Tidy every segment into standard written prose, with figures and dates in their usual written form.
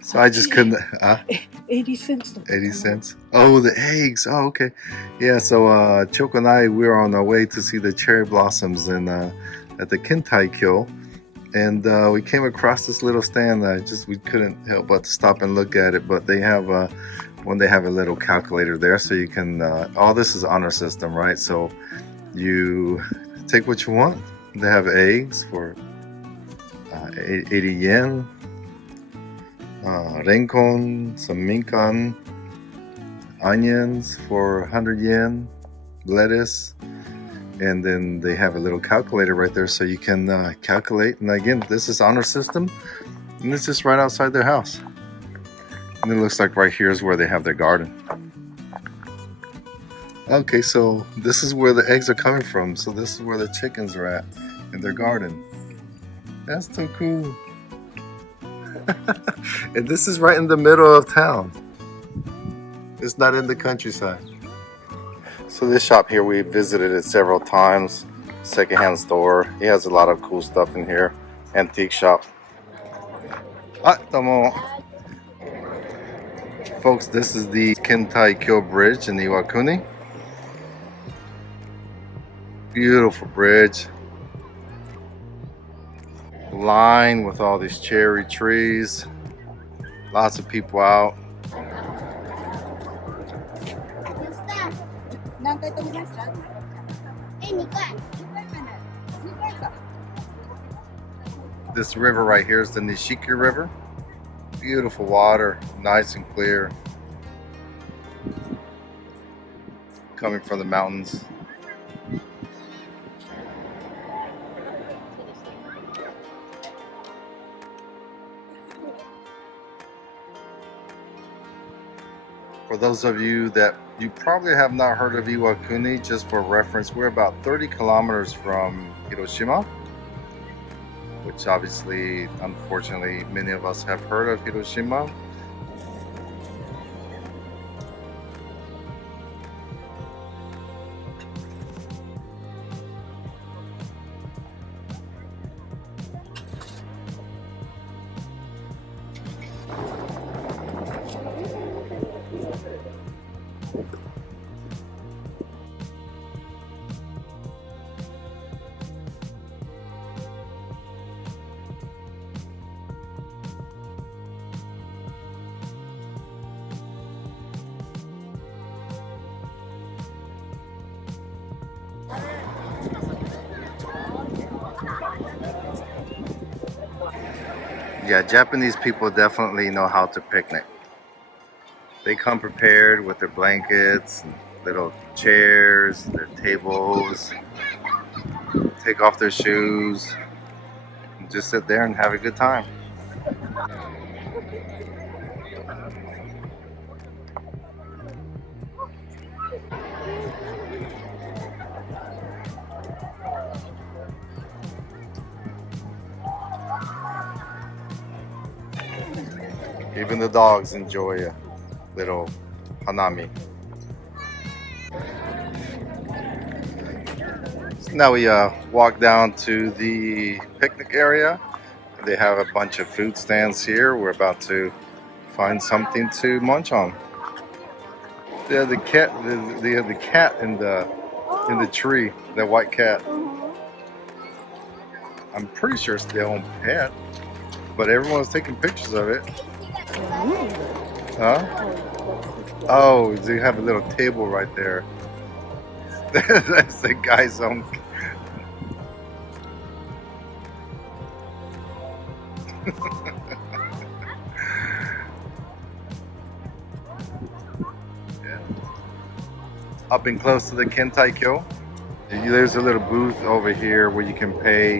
So I just couldn't. 80 cents. 80 cents. Oh, the eggs. Oh, okay. Yeah. So Choco and I, we were on our way to see the cherry blossoms in at the Kintai Kill, and we came across this little stand. We couldn't help but stop and look at it. But they have they have a little calculator there, so you can. All this is honor system, right? So you take what you want. They have eggs for 80 yen. Renkon, some minkan, onions for 100 yen, lettuce, and then they have a little calculator right there so you can calculate. And again, this is honor system, and it's just right outside their house. And it looks like right here is where they have their garden. Okay, so this is where the eggs are coming from. So this is where the chickens are at in their garden. That's so cool. And this is right in the middle of town. It's not in the countryside. So this shop here, we visited it several times. Secondhand store. He has a lot of cool stuff in here. Antique shop. Domo. Folks, this is the Kintai-kyo Bridge in Iwakuni. Beautiful bridge. Line with all these cherry trees. Lots of people out. This river right here is the Nishiki River. Beautiful water, nice and clear. Coming from the mountains. For those of you that you probably have not heard of Iwakuni, just for reference, we're about 30 kilometers from Hiroshima, which obviously, unfortunately, many of us have heard of Hiroshima. Yeah, Japanese people definitely know how to picnic. They come prepared with their blankets, and little chairs, their tables, take off their shoes, and just sit there and have a good time. Even the dogs enjoy a little hanami. So now we walk down to the picnic area. They have a bunch of food stands here. We're about to find something to munch on. They have the cat. They have the cat in the tree. The white cat. I'm pretty sure it's their own pet, but everyone's taking pictures of it. Huh? Oh, they have a little table right there. That's the guy's own. Yeah. Up and close to the Kintai-kyo. There's a little booth over here where you can pay.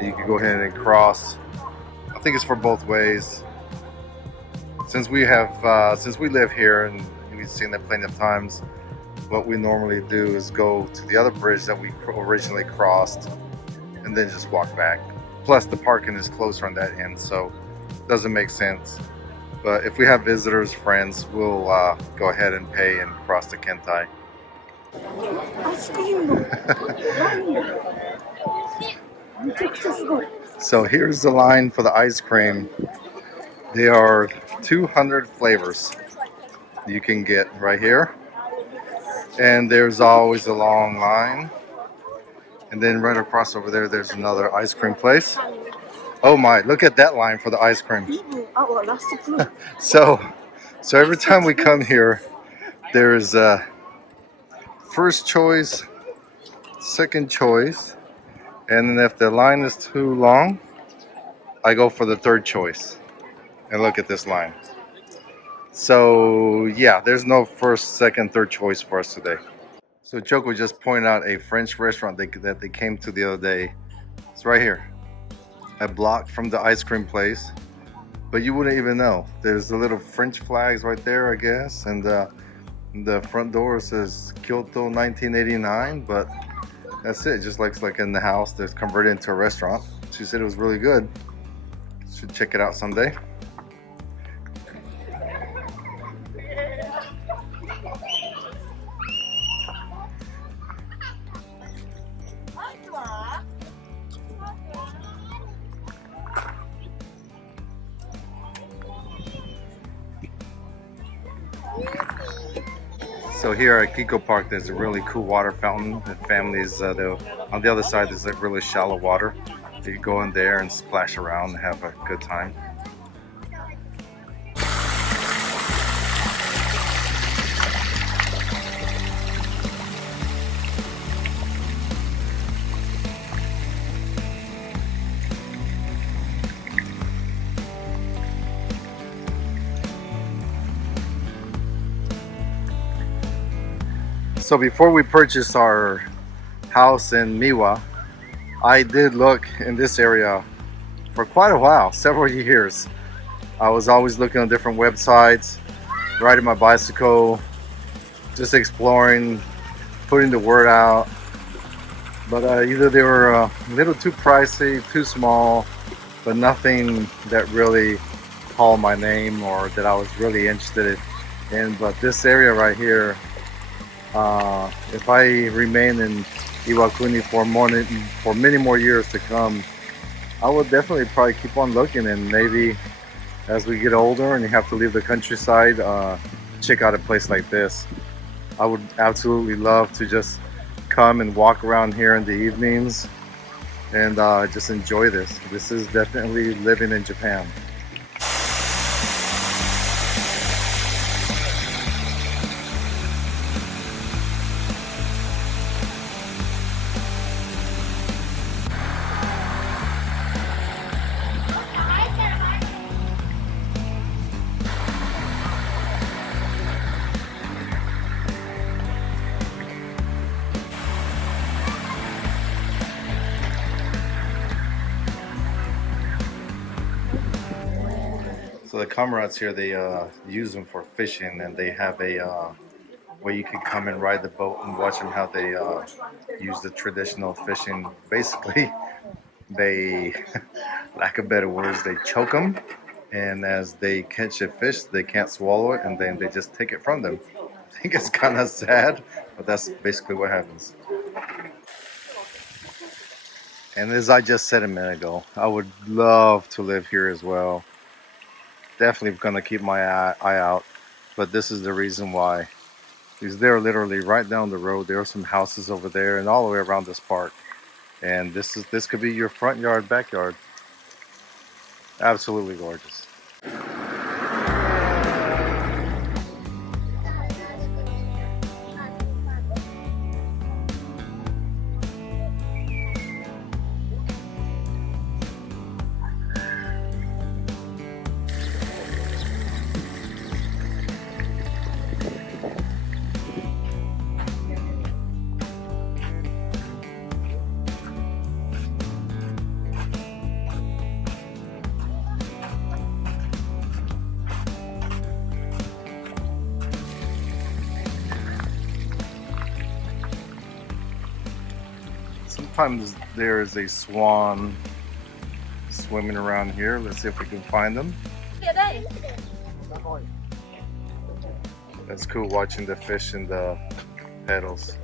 You can go ahead and cross. I think it's for both ways. Since we live here and we've seen it plenty of times, what we normally do is go to the other bridge that we originally crossed and then just walk back. Plus the parking is closer on that end, so it doesn't make sense. But if we have visitors, friends, we'll go ahead and pay and cross the Kintai. So here's the line for the ice cream. There are 200 flavors you can get right here. And there's always a long line. And then right across over there, there's another ice cream place. Oh my, look at that line for the ice cream. So, so every time we come here, there's first choice, second choice, and then if the line is too long, I go for the third choice. And look at this line. So yeah, there's no first, second, third choice for us today. So Choco just pointed out a French restaurant that they came to the other day. It's right here, a block from the ice cream place. But you wouldn't even know. There's the little French flags right there, I guess, and the front door says Kyoto 1989. But that's it. Just like in the house that's converted into a restaurant. She said it was really good. Should check it out someday. So here at Coco Park, there's a really cool water fountain. The families, on the other side, there's like really shallow water. You go in there and splash around and have a good time. So before we purchased our house in Miwa, I did look in this area for quite a while, several years. I was always looking on different websites, riding my bicycle, just exploring, putting the word out. But either they were a little too pricey, too small, but nothing that really called my name or that I was really interested in. But this area right here, if I remain in Iwakuni for many more years to come, I will definitely probably keep on looking, and maybe as we get older and you have to leave the countryside, check out a place like this. I would absolutely love to just come and walk around here in the evenings and just enjoy this. This is definitely living in Japan. So the comrades here, they use them for fishing, and they have a where you can come and ride the boat and watch them how they use the traditional fishing. Basically, they, lack of better words, they choke them, and as they catch a fish, they can't swallow it, and then they just take it from them. I think it's kind of sad, but that's basically what happens. And as I just said a minute ago, I would love to live here as well. Definitely gonna keep my eye out, but this is the reason why. Because they're literally right down the road. There are some houses over there and all the way around this park. And this could be your front yard, backyard. Absolutely gorgeous. Sometimes there is a swan swimming around here. Let's see if we can find them. That's cool watching the fish in the petals.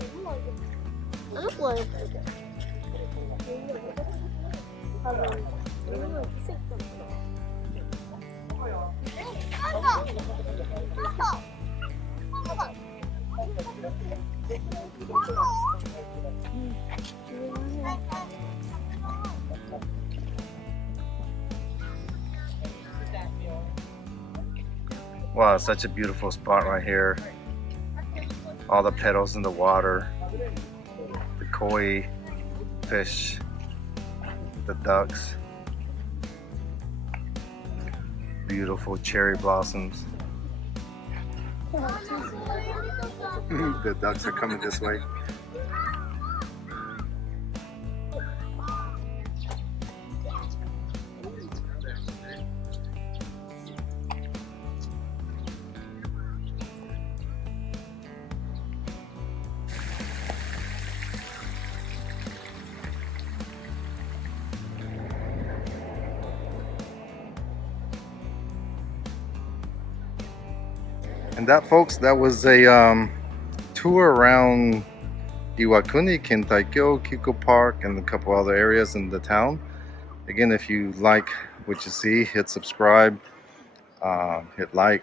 Wow, such a beautiful spot right here. All the petals in the water, the koi fish, the ducks, beautiful cherry blossoms. The ducks are coming this way. And that, folks, that was a tour around Iwakuni, Kintaikyo, Kiko Park, and a couple other areas in the town. Again, if you like what you see, hit subscribe, hit like,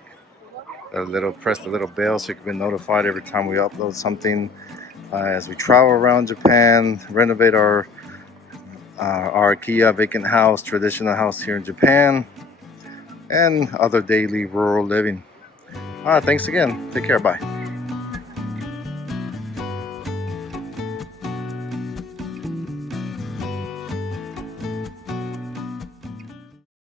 press the little bell so you can be notified every time we upload something. As we travel around Japan, renovate our Akiya vacant house, traditional house here in Japan, and other daily rural living. Thanks again. Take care. Bye.